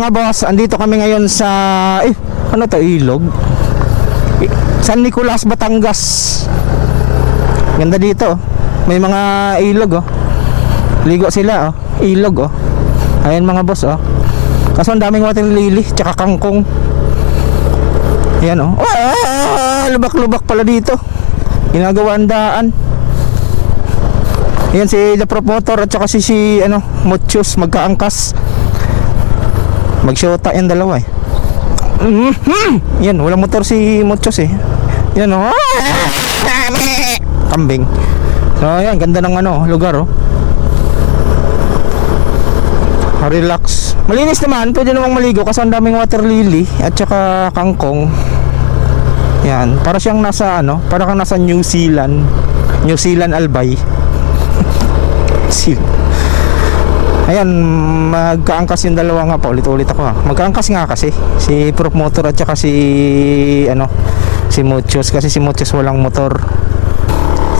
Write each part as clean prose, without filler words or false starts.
mga boss, andito kami ngayon sa ano to, ilog? San Nicolas, Batangas. Ganda dito. May mga ilog oh. Ligo sila oh. Ilog oh. Ayan mga boss oh. Kaso ang daming water lily tsaka kangkong. Ayan oh. Lubak-lubak pala dito. Ginagawa ang daan. Ayan si The Promoter at saka si Mochos magkaangkas. Magsyota yung dalawa eh. Yan, walang motor si Mochos eh. Yan oh. Kambing. So ayan, ganda ng lugar oh. Relax. Malinis naman, pwede namang maligo kasi ang daming water lily at saka kangkong. Yan, para siyang nasa para kang nasa New Zealand. New Zealand Albay. Ayan, magkaangkas yung dalawa nga pa. Ulit-ulit ako ha. Magkaangkas nga kasi si Prof Motor at saka si si Mochos, kasi si Mochos walang motor.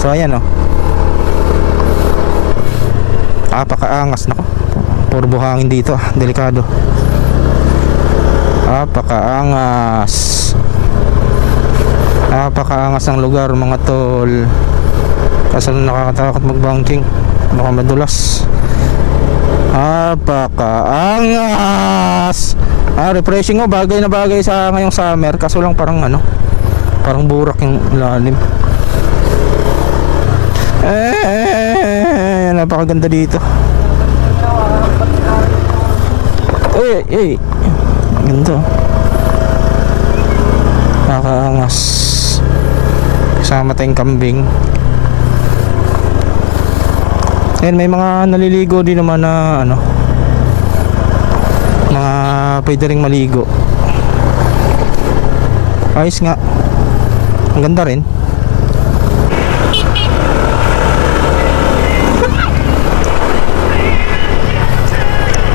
So ayan oh. Pakaangas nako. Puro buhangin dito, delikado. Pakaangas. Pakaangas ng lugar mga tol. Kasi nakakatakot mag-banking. Baka madulas. Pakaangas. Refreshing oh, bagay na bagay sa ngayong summer. Kaso lang parang parang burak yung lalim. Napakaganda dito. Ganda. Nakaangas. Kasama tayong kambing. Ayan, may mga naliligo din naman na mga pwede ring maligo. Ayos nga. Ang ganda rin.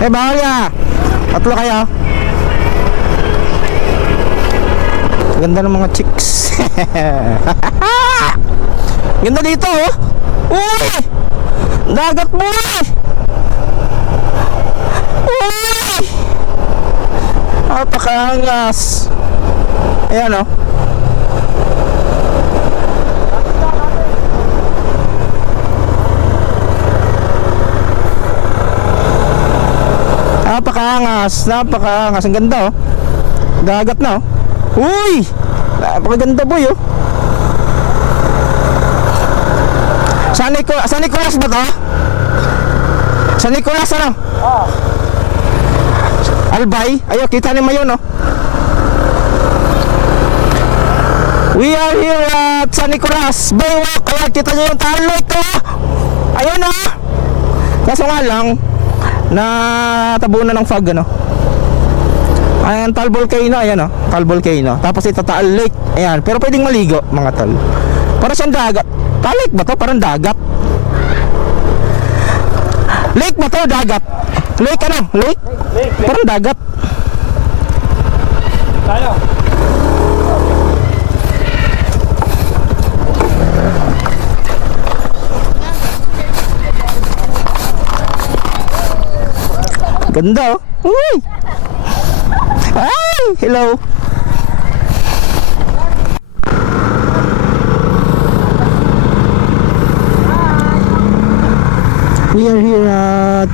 Bawal ya. Tatlo kayo. Ganda ng mga chicks. Ganda dito oh. Uy! Dagat boy! Uy! Napakaangas. Ayan oh. Napakaangas. Ang ganda oh. Dagat na oh. Uy! Napakaganda boy oh. San Nicolas ba to? San Nicolas Albay? Ayo, kita ni Mayon oh. We are here at San Nicolas Baywalk. Ayan, kita nyo yung taloy ko. Ayun oh. Kaso nga lang natabunan ng fog Ayan, Taal Volcano, ayan Taal Volcano. Tapos ito Taal Lake. Ayan, pero pwedeng maligo mga tol. Para siyang dagat. Taal Lake ba to? Parang dagat. Lake ba to? Dagat. Lake Lake? Parang dagat. Tayo. Ganda oh. Uy! Ay! Hello! We are here at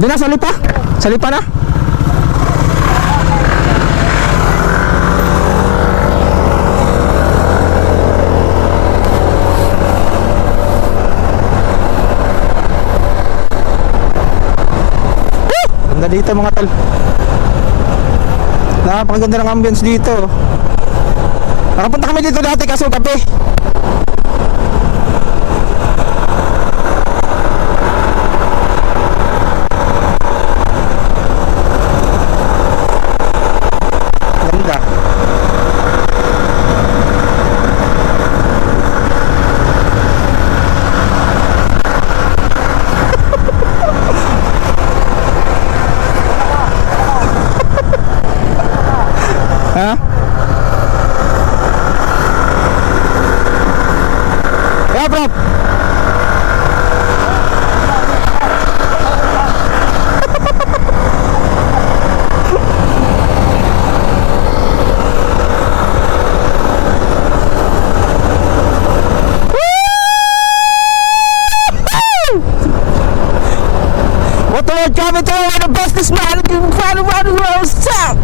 doon na, sa lipa? Sa lipa na? Dito mga tol. Napakaganda ng ambience dito. Nakapunta kami dito dati kaso gabi. Ganda. Motor coming to the businessman. What's up?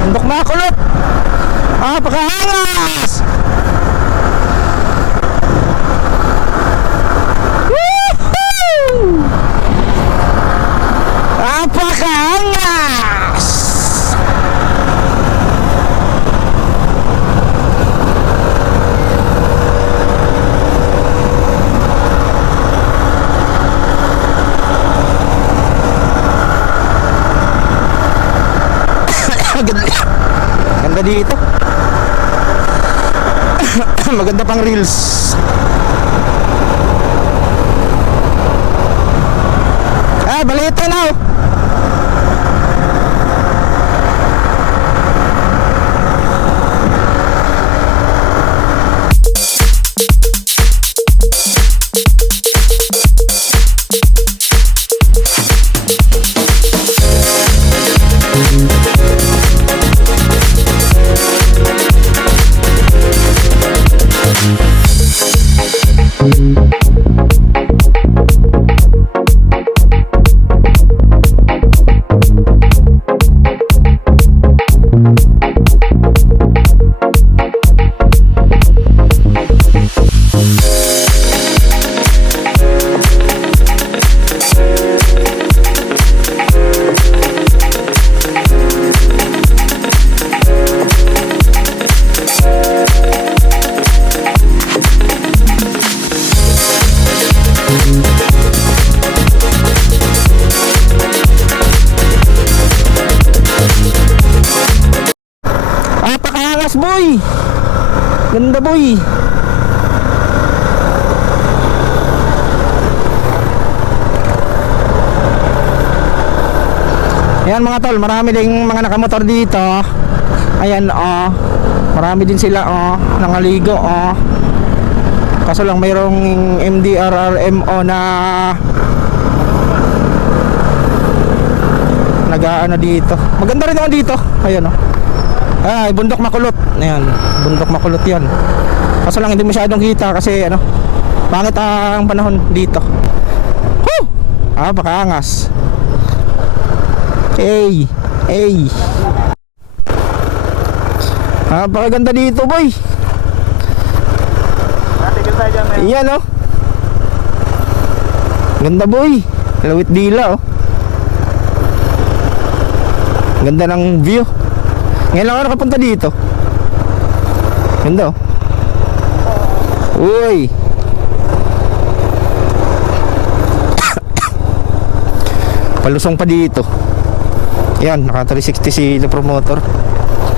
Bundok Makulot. Pakahangas. Woohoo! Pakahangas. Ganda dito. Maganda pang reels. Balita na. Pakahangas boy. Ganda boy. Ayan mga tol, marami ding mga nakamotor dito. Ayan marami din sila nangaligo kaso lang mayroong MDRRMO na nag-aano dito. Maganda rin naman dito. Ayan ay, Bundok Makulot. Ayan, Bundok Makulot yan. Kaso lang hindi masyadong kita kasi pangit ang panahon dito. Woo! Pakaangas. Hey, hey. Napakaganda dito boy. Natigil tayo dyan, man. Iyan ganda boy. Lawit dila ganda ng view. Ngayon lang ako nakapunta dito. Ganda uy. Palusong pa dito. Yan, naka 360 si promoter.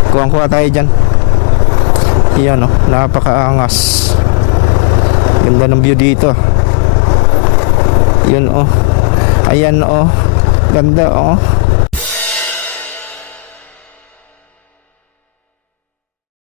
Kuha tayo dyan. Yan napakaangas. Ganda ng view dito. Yun ayan ganda